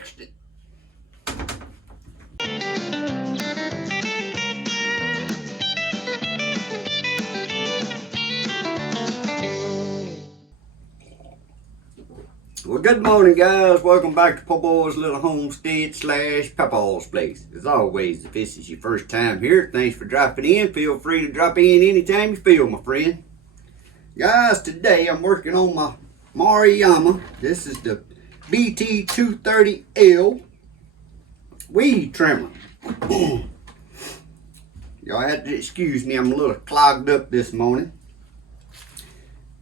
fixed it. Well, good morning, guys. Welcome back to Poorboys Little Homestead / Papaw's place. As always, if this is your first time here, thanks for dropping in. Feel free to drop in anytime you feel, my friend. Guys, today I'm working on my Maruyama. This is the BT230L weed trimmer. Y'all have to excuse me, I'm a little clogged up this morning.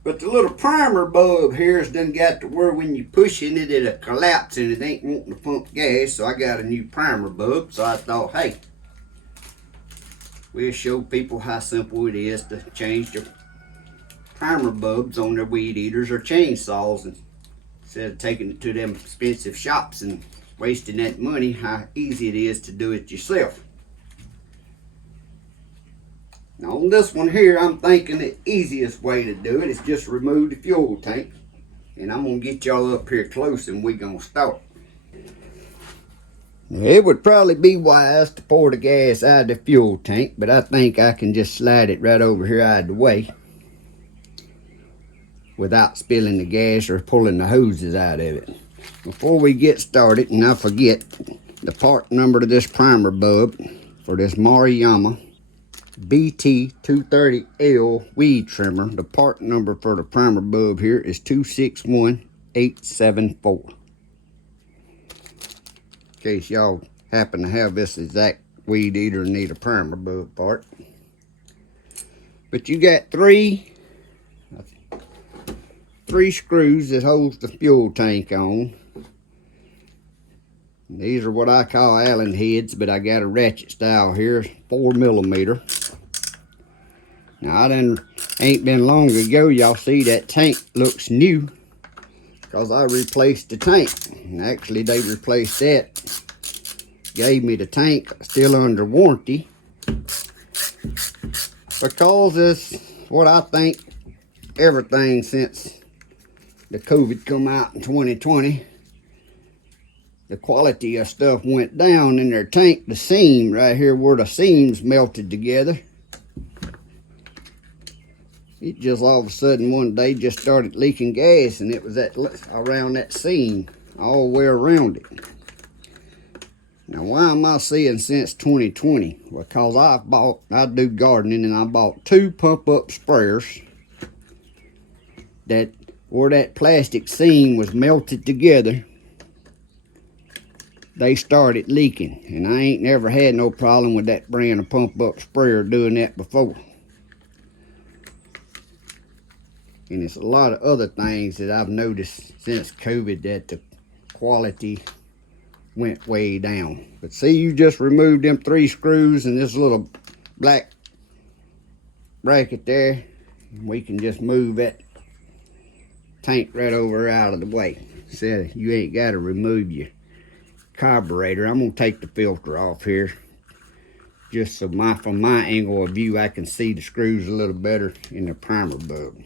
But the little primer bulb here has done got to where when you pushing it, it'll collapse and it ain't wanting to pump gas. So I got a new primer bulb. So I thought, hey, we'll show people how simple it is to change the primer bulbs on their weed eaters or chainsaws. And instead of taking it to them expensive shops and wasting that money, how easy it is to do it yourself. Now on this one here, I'm thinking the easiest way to do it is just remove the fuel tank. And I'm going to get y'all up here close and we're going to start. Now, it would probably be wise to pour the gas out of the fuel tank, but I think I can just slide it right over here out of the way without spilling the gas or pulling the hoses out of it. Before we get started, and I forget, the part number to this primer bulb for this Maruyama BT230L weed trimmer, the part number for the primer bulb here is 261874. In case y'all happen to have this exact weed eater and need a primer bulb part. But you got three screws that holds the fuel tank on. These are what I call Allen heads, but I got a ratchet style here, 4mm. Now, ain't been long ago, y'all see that tank looks new because I replaced the tank. And actually, they replaced that. Gave me the tank still under warranty. Because it's what I think everything since the COVID come out in 2020. The quality of stuff went down in their tank. The seam right here where the seams melted together. It just all of a sudden one day just started leaking gas, and it was around that seam all the way around it. Now why am I saying since 2020? Because I do gardening and I bought 2 pump up sprayers that where that plastic seam was melted together, they started leaking. And I ain't never had no problem with that brand of pump up sprayer doing that before. And it's a lot of other things that I've noticed since COVID that the quality went way down. But see, you just removed them 3 screws and this little black bracket there. We can just move that tank right over out of the way. So you ain't got to remove your carburetor. I'm going to take the filter off here. Just so from my angle of view, I can see the screws a little better in the primer bulb.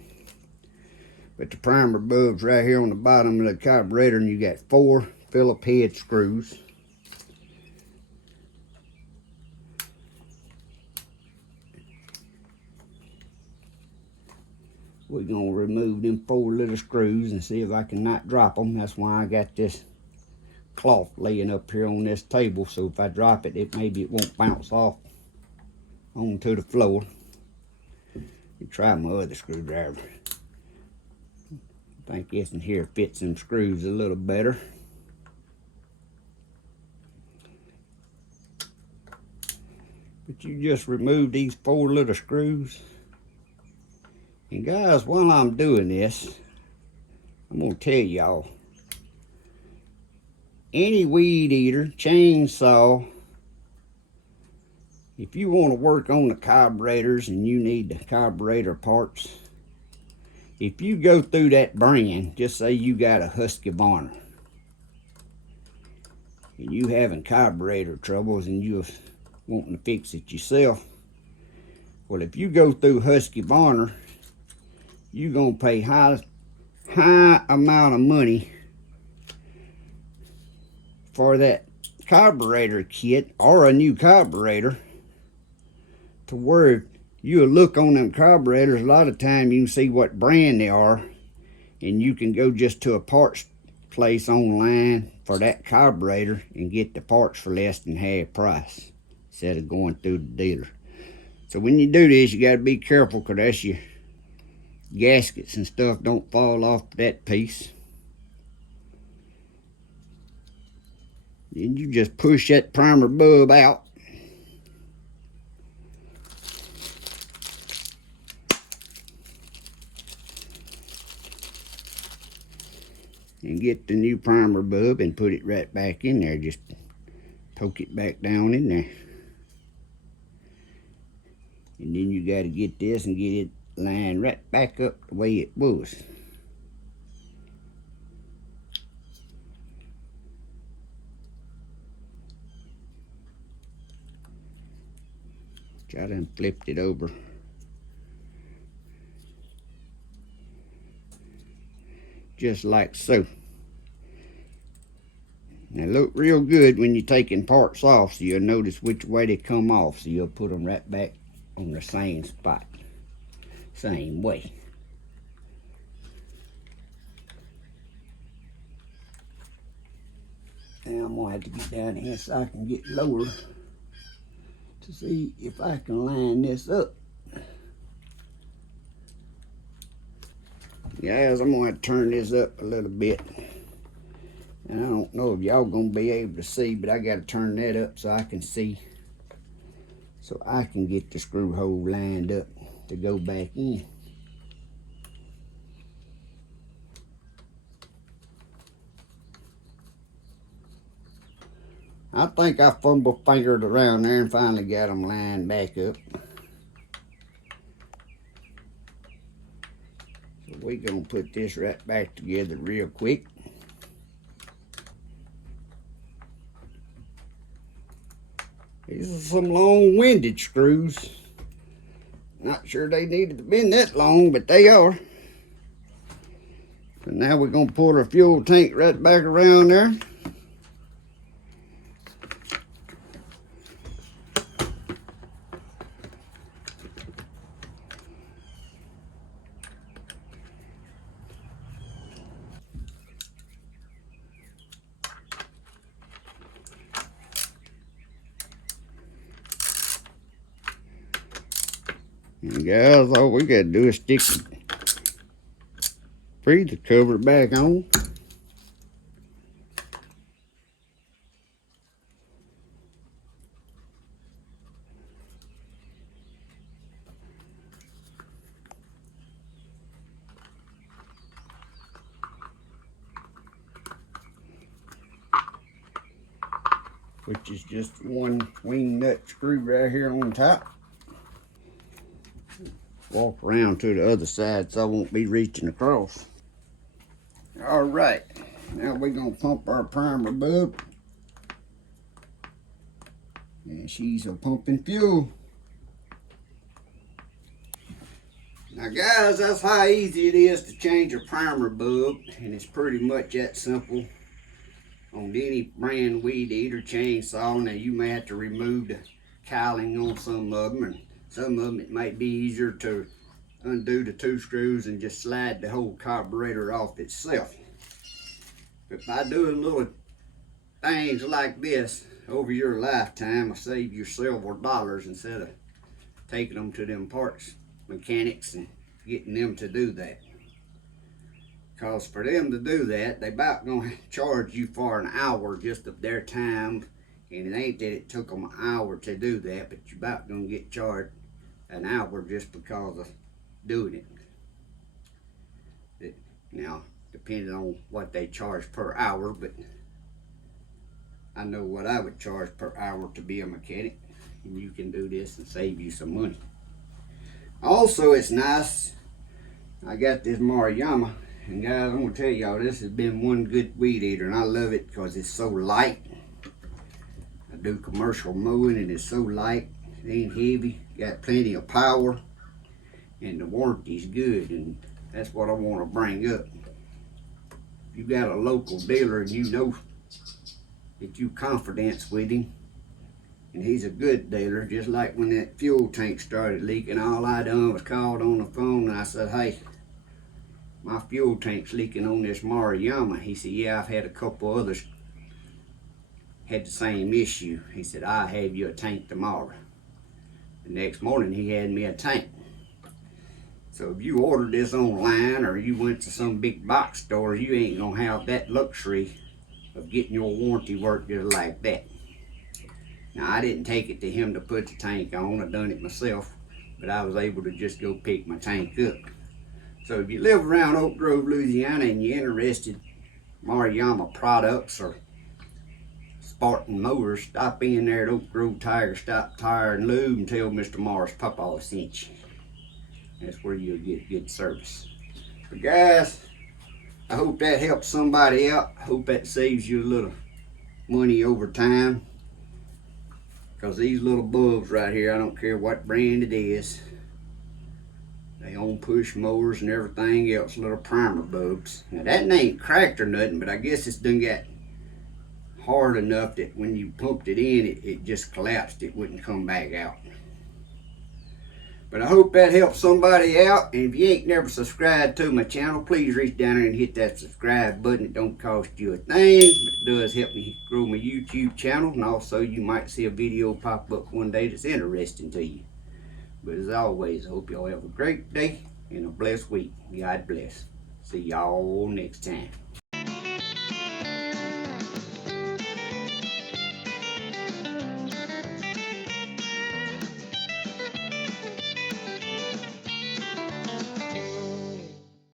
But the primer bulb's right here on the bottom of the carburetor, and you got 4 Phillips head screws. We're going to remove them 4 little screws and see if I can not drop them. That's why I got this cloth laying up here on this table, so if I drop it, maybe it won't bounce off onto the floor. You try my other screwdriver. I think this in here fits them screws a little better. But you just remove these 4 little screws. And guys, while I'm doing this, I'm going to tell y'all, any weed eater, chainsaw, if you want to work on the carburetors and you need the carburetor parts, if you go through that brand, just say you got a Husqvarna and you having carburetor troubles and you're wanting to fix it yourself, well, if you go through Husqvarna, you're gonna pay high amount of money for that carburetor kit or a new carburetor, to where you'll look on them carburetors, a lot of time you can see what brand they are, and you can go just to a parts place online for that carburetor and get the parts for less than half price instead of going through the dealer. So when you do this, you got to be careful, because that's your gaskets and stuff don't fall off that piece. Then you just push that primer bulb out. And get the new primer bulb and put it right back in there. Just poke it back down in there. And then you got to get this and get it lined right back up the way it was. I done flipped it over. Just like so. Now look real good when you're taking parts off, so you'll notice which way they come off, so you'll put them right back on the same spot, same way. Now I'm gonna have to get down here so I can get lower to see if I can line this up. Guys, I'm gonna have to turn this up a little bit. And I don't know if y'all gonna be able to see, but I gotta turn that up so I can see, so I can get the screw hole lined up to go back in. I think I fumble fingered around there and finally got them lined back up. So we're gonna put this right back together real quick. These are some long-winded screws. Not sure they needed to be that long, but they are. So now we're gonna pull our fuel tank right back around there. And guys, all we gotta do is stick the freezer cover back on. Which is just one wing nut screw right here on top. Walk around to the other side so I won't be reaching across. All right, now we're gonna pump our primer bulb. And she's a pumping fuel. Now guys, that's how easy it is to change a primer bulb, and it's pretty much that simple on any brand weed eater chainsaw. Now you may have to remove the cowling on some of them, and some of them it might be easier to undo the two screws and just slide the whole carburetor off itself. But by doing little things like this over your lifetime, will save you several dollars instead of taking them to them parts mechanics and getting them to do that. Because for them to do that, they about gonna charge you for an hour just of their time. And it ain't that it took them an hour to do that, but you about gonna get charged an hour just because of doing it. Now, depending on what they charge per hour, but I know what I would charge per hour to be a mechanic, and you can do this and save you some money. Also, it's nice, I got this Maruyama, and guys, I'm gonna tell y'all, this has been one good weed eater, and I love it because it's so light. I do commercial mowing and it's so light, it ain't heavy, got plenty of power, and the warranty's good, and that's what I want to bring up. If you got a local dealer and you know get you confidence with him. And he's a good dealer. Just like when that fuel tank started leaking, all I done was called on the phone and I said, hey, my fuel tank's leaking on this Maruyama. He said, yeah, I've had a couple others had the same issue. He said, I'll have you a tank tomorrow. The next morning he had me a tank. So if you ordered this online or you went to some big box store, you ain't gonna have that luxury of getting your warranty work just like that. Now, I didn't take it to him to put the tank on. I done it myself, but I was able to just go pick my tank up. So if you live around Oak Grove, Louisiana, and you're interested in Maruyama products or Spartan motors, stop in there at Oak Grove Tire, Stop Tire and Lube, and tell Mr. Morris Papaw sent you. That's where you'll get good service. But guys, I hope that helps somebody out. I hope that saves you a little money over time. Because these little bulbs right here, I don't care what brand it is, they own push mowers and everything else, little primer bulbs. Now that ain't cracked or nothing, but I guess it's done got hard enough that when you pumped it in, it just collapsed. It wouldn't come back out. But I hope that helps somebody out. And if you ain't never subscribed to my channel, please reach down there and hit that subscribe button. It don't cost you a thing, but it does help me grow my YouTube channel. And also you might see a video pop up one day that's interesting to you. But as always, I hope y'all have a great day and a blessed week. God bless. See y'all next time.